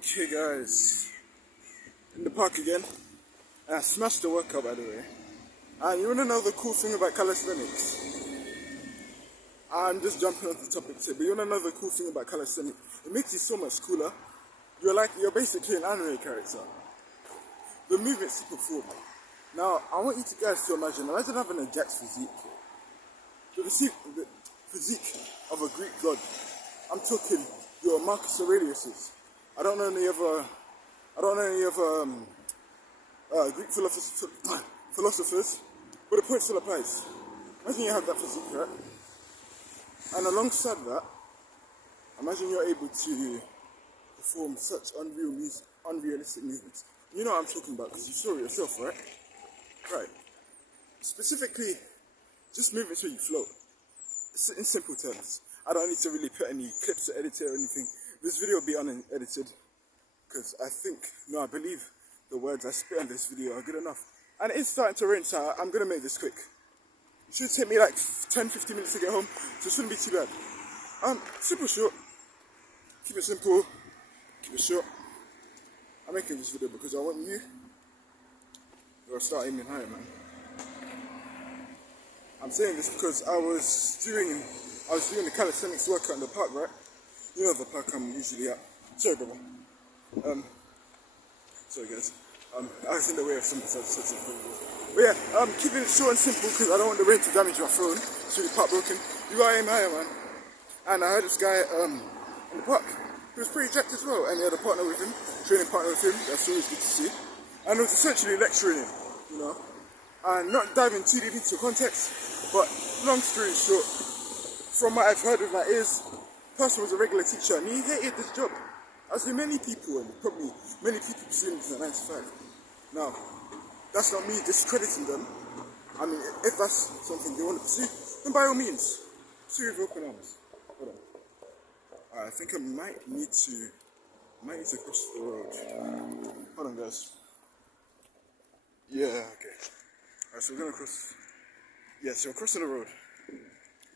Okay guys, in the park again. I smashed the workout by the way. And you wanna know the cool thing about calisthenics? I'm just jumping off the topic here, but you wanna know the cool thing about calisthenics? It makes you so much cooler. You're basically an anime character. The movements you perform. Now, I want you guys to imagine having a jacked physique. The physique of a Greek god. I'm talking your Marcus Aurelius's. I don't know any other Greek philosophers, but the point still applies. Imagine you have that physique, right? And alongside that, imagine you're able to perform such unrealistic movements. You know what I'm talking about because you saw it yourself, right? Right. Specifically, just movements where you float. In simple terms. I don't need to really put any clips to edit it or anything. This video will be unedited because I believe the words I spit on this video are good enough. And it's starting to rain, so I'm going to make this quick. It should take me like 10-15 minutes to get home, so it shouldn't be too bad. Super short. Keep it simple. Keep it short. I'm making this video because I want you to start aiming higher, man. I'm saying this because I was doing the calisthenics workout in the park, right? You know the park I'm usually at. Sorry, brother. Sorry guys. I was in the way of something. But yeah, keeping it short and simple because I don't want the rain to damage my phone. It's really part broken. You gotta aim higher, man. And I heard this guy in the park. He was pretty jacked as well, and he had a partner with him, training partner with him. That's always good to see. And I was essentially lecturing him, you know. And not diving too deep into context, but long story short, from what I've heard with my ears, the person was a regular teacher and he hated this job. As do many people, and probably many people pursuing this in 9 to 5. Now, that's not me discrediting them. I mean, if that's something they want to pursue, then by all means, pursue with open arms. Hold on. I think I might need to cross the road. Hold on, guys. Yeah, okay. Alright, so we're gonna cross. Yeah, so we're crossing the road.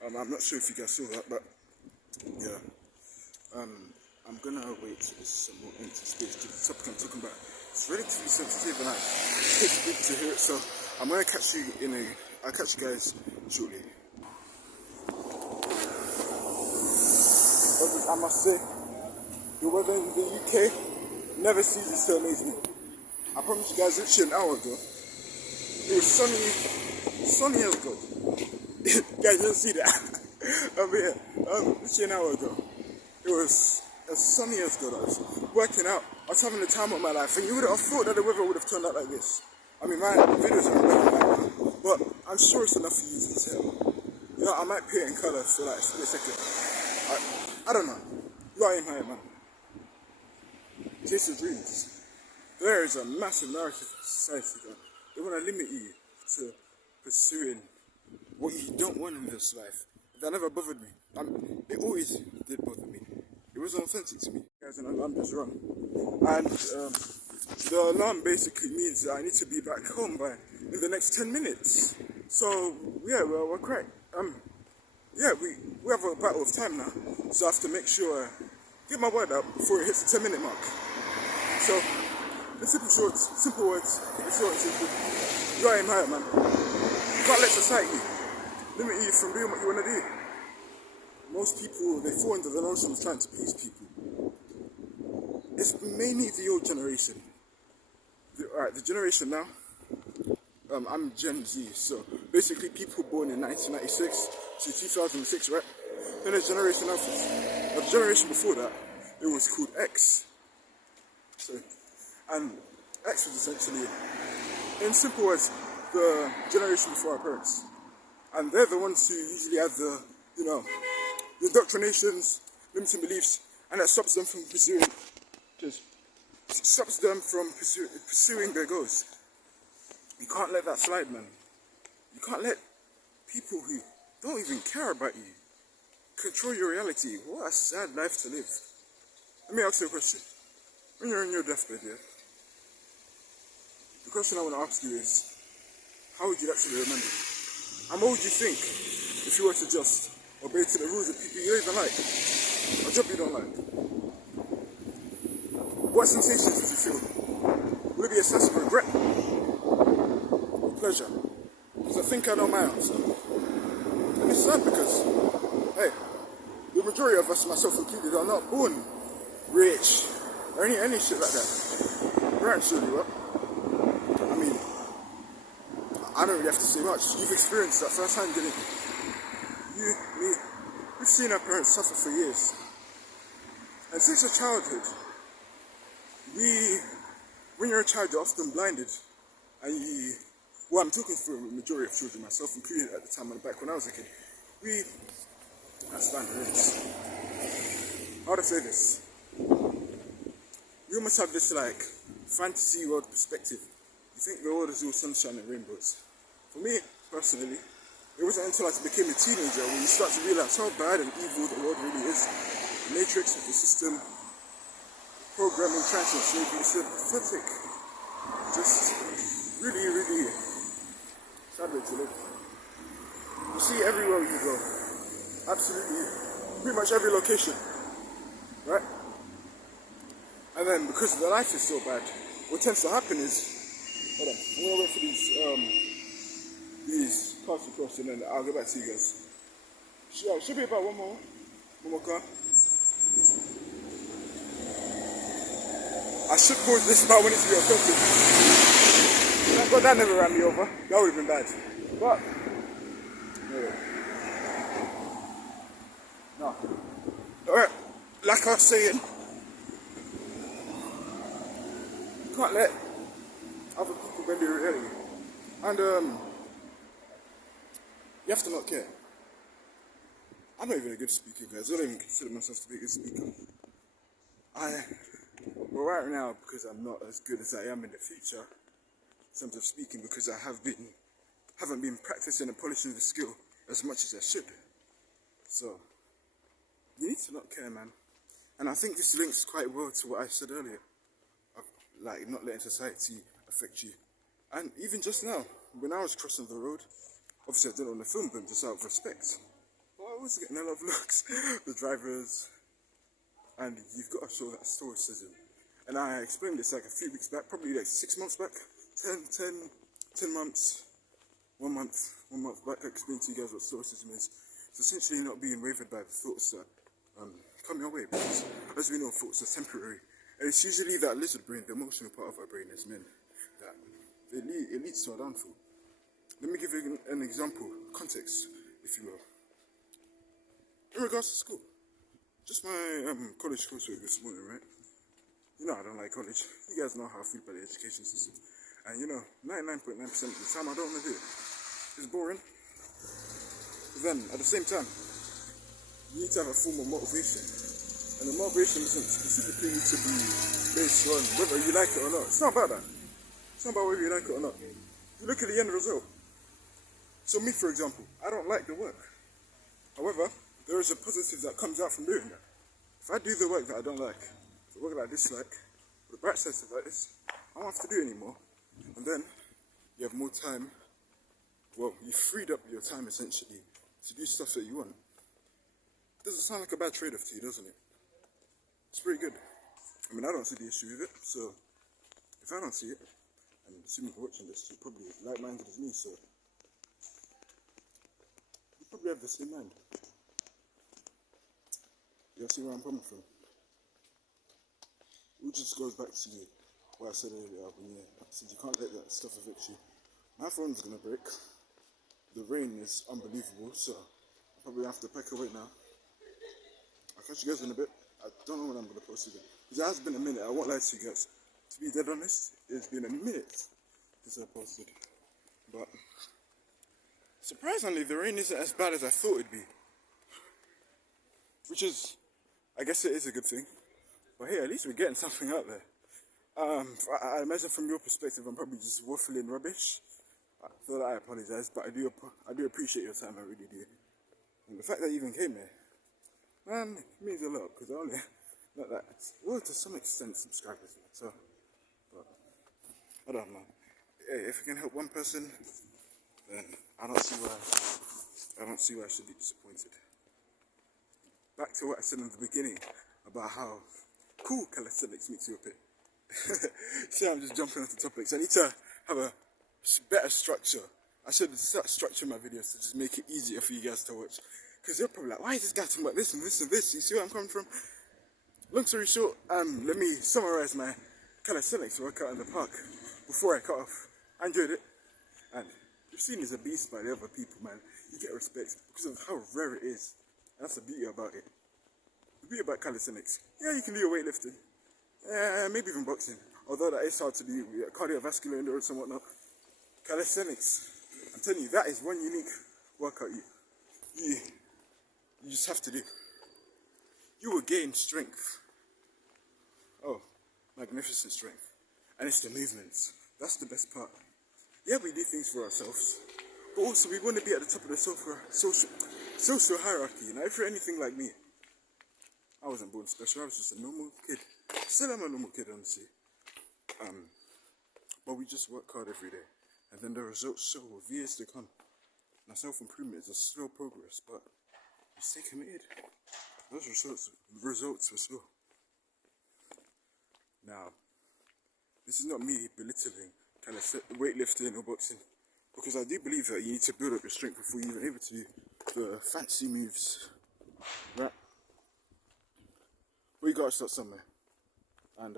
I'm not sure if you guys saw that, but yeah. I'm gonna wait till there's some more empty space to the topic I'm talking about. It's relatively sensitive and I hate people to hear it, so I'm gonna catch you I'll catch you guys shortly. But I must say, the weather in the UK never ceases to amaze me. I promised you guys literally an hour ago. It was sunny as God. Guys, didn't see that. Literally an hour ago. It was as sunny as God. I was working out. I was having the time of my life, and you would have thought that the weather would have turned out like this. I mean, my videos are better right now, but I'm sure it's enough for you to tell. You know, I might paint in colour for like a split second. I don't know. You gotta aim higher, man. Chase your dreams. There is a massive narrative for society that they want to limit you to pursuing what you don't want in this life. That never bothered me. It always did bother me. It was authentic to me. Guys, an alarm just rung. And the alarm basically means that I need to be back home in the next 10 minutes. So, yeah, we're quite, we have a battle of time now. So I have to make sure I get my word out before it hits the 10-minute mark. So, the simple words, keep it short and simple. You gotta aim higher, man. You can't let society limit you from doing what you want to do. Most people, they fall under the notion of trying to please people. It's mainly the old generation. The generation now, I'm Gen Z, so basically people born in 1996 to 2006, right? Then there's generation after. The generation before that, it was called X. And X was essentially, in simple words, the generation before our parents. And they're the ones who usually have the indoctrinations, limiting beliefs, and that stops them from pursuing their goals. You can't let that slide, man. You can't let people who don't even care about you control your reality. What a sad life to live. Let me ask you a question. When you're on your deathbed, yeah? The question I want to ask you is, how would you actually remember? And what would you think if you were to just obey to the rules of people you don't even like, a job you don't like? What What sensations did you feel? Will it be a sense of regret or pleasure? Because I think I know my answer. And it's sad because, hey, the majority of us, myself included, are not born rich or any shit like that. Right, surely, what? I mean, I don't really have to say much. You've experienced that firsthand, didn't you? You, me, we've seen our parents suffer for years. And since your childhood, when you're a child, you're often blinded. And I'm talking for a majority of children, myself included at the time back when I was a kid, that's standards. How would I say this? We almost have this like fantasy world perspective. You think the world is all sunshine and rainbows. For me, personally, it wasn't until I became a teenager when you start to realize how bad and evil the world really is. The matrix of the system, programming, trying to enslave you, it's pathetic. Just really, really sad way to live. You see everywhere you go. Absolutely, pretty much every location, right? And then because the life is so bad, what tends to happen is, hold on, I'm gonna wait for these cars to cross and then I'll get back to you guys. Should be about one more car. I should pause this, but I want it to be authentic. Thank God that never ran me over. That would have been bad. But anyway. No. Alright, like I was saying, you can't let other people bend your reality. And you have to not care. I'm not even a good speaker, guys. I don't even consider myself to be a good speaker. Well, right now, because I'm not as good as I am in the future, in terms of speaking, because I haven't been practicing and polishing the skill as much as I should. So, you need to not care, man. And I think this links quite well to what I said earlier, of like not letting society affect you. And even just now, when I was crossing the road, obviously I didn't want to film them just out of respect, but I was getting a lot of looks, the drivers, and you've got to show that stoicism. And I explained this like a few weeks back, probably like 6 months back, 10 months, 1 month back. I explained to you guys what stoicism is. It's essentially not being wavered by the thoughts that come your way, because as we know, thoughts are temporary. And it's usually that lizard brain, the emotional part of our brain as men, that it leads to our downfall. Let me give you an example, context, if you will. In regards to school, just my college coursework this morning, right? You know I don't like college. You guys know how I feel about the education system. And you know, 99.9% of the time I don't want to do it. It's boring. But then, at the same time, you need to have a form of motivation. And the motivation doesn't specifically need to be based on whether you like it or not. It's not about that. It's not about whether you like it or not. You look at the end result. So me, for example, I don't like the work. However, there is a positive that comes out from doing that. If I do the work that I don't like, the work that I dislike, the bright side of that is, I don't have to do it anymore. And then, you have more time. Well, you freed up your time, essentially, to do stuff that you want. Doesn't sound like a bad trade-off to you, doesn't it? It's pretty good. I mean, I don't see the issue with it, so if I don't see it, and assuming you're watching this, you're probably like-minded as me, so you probably have the same mind. You'll see where I'm coming from. It just goes back to what I said earlier when I said you can't let that stuff affect you. My phone's gonna break. The rain is unbelievable, so I'll probably have to pack away now. I'll catch you guys in a bit. I don't know when I'm gonna post again, because it has been a minute. I won't lie to you guys. To be dead honest, it's been a minute since I posted. But surprisingly, the rain isn't as bad as I thought it'd be. Which is, I guess it is a good thing. But hey, at least we're getting something out there. I imagine from your perspective, I'm probably just waffling rubbish. For that, I apologize, but I do appreciate your time, I really do. And the fact that you even came here, man, it means a lot, because I only, not that, well, to some extent, subscribers, so, but, I don't know. Hey, if it can help one person, then I don't see why I should be disappointed. Back to what I said in the beginning about how cool calisthenics makes you appear. See, I'm just jumping onto topics. I need to have a better structure. I should start structuring my videos to just make it easier for you guys to watch. Because you're probably like, why is this guy talking about this and this and this? You see where I'm coming from? Long story short, let me summarize my calisthenics workout in the park before I cut off. I enjoyed it. And you've seen as a beast by the other people, man. You get respect because of how rare it is. And that's the beauty about it. The beauty about calisthenics. Yeah, you can do your weightlifting. Maybe even boxing. Although that is hard to do, cardiovascular endurance and whatnot. Calisthenics. I'm telling you, that is one unique workout you just have to do. You will gain strength. Oh, magnificent strength. And it's the movements. That's the best part. Yeah, we do things for ourselves. But also, we want to be at the top of the social hierarchy. You know, if you're anything like me, I wasn't born special. I was just a normal kid. Still am a normal kid, honestly. But we just work hard every day. And then the results show with years to come. Now, self-improvement is a slow progress, but you stay committed. Those results are slow. Now, this is not me belittling kind of weightlifting or boxing, because I do believe that you need to build up your strength before you're even able to do the fancy moves, right? But you gotta start somewhere, and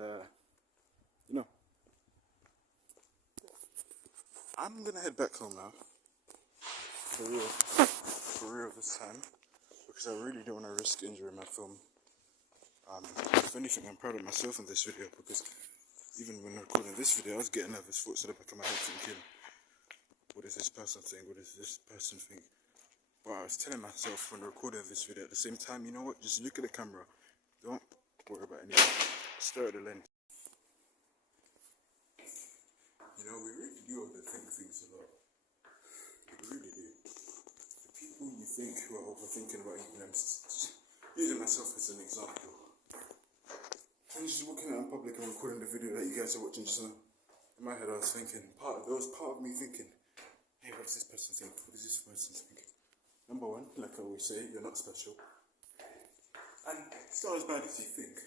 you know, I'm gonna head back home now, for real this time, because I really don't want to risk injuring my film. If anything, I'm proud of myself in this video, because even when recording this video, I was getting nervous thoughts at the back of my head thinking, what does this person think? What does this person think? But I was telling myself when recording this video at the same time, you know what? Just look at the camera. Don't worry about anything. Stare at the lens. You know, we really do overthink things a lot. We really do. The people you think who are overthinking about you, I'm just using myself as an example. I'm just walking out in public and recording the video that you guys are watching just now. In my head I was thinking, there was part of me thinking, hey, what does this person think? What does this person think? Number one, like I always say, you're not special. And it's not as bad as you think.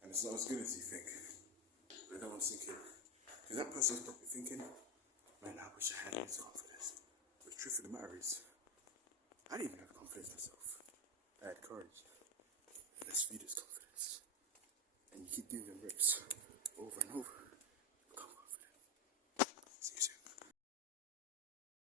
And it's not as good as you think. But no one's thinking. Because that person's probably thinking, man, I wish I had this confidence. But the truth of the matter is, I didn't even have confidence myself. I had courage. And let's feed this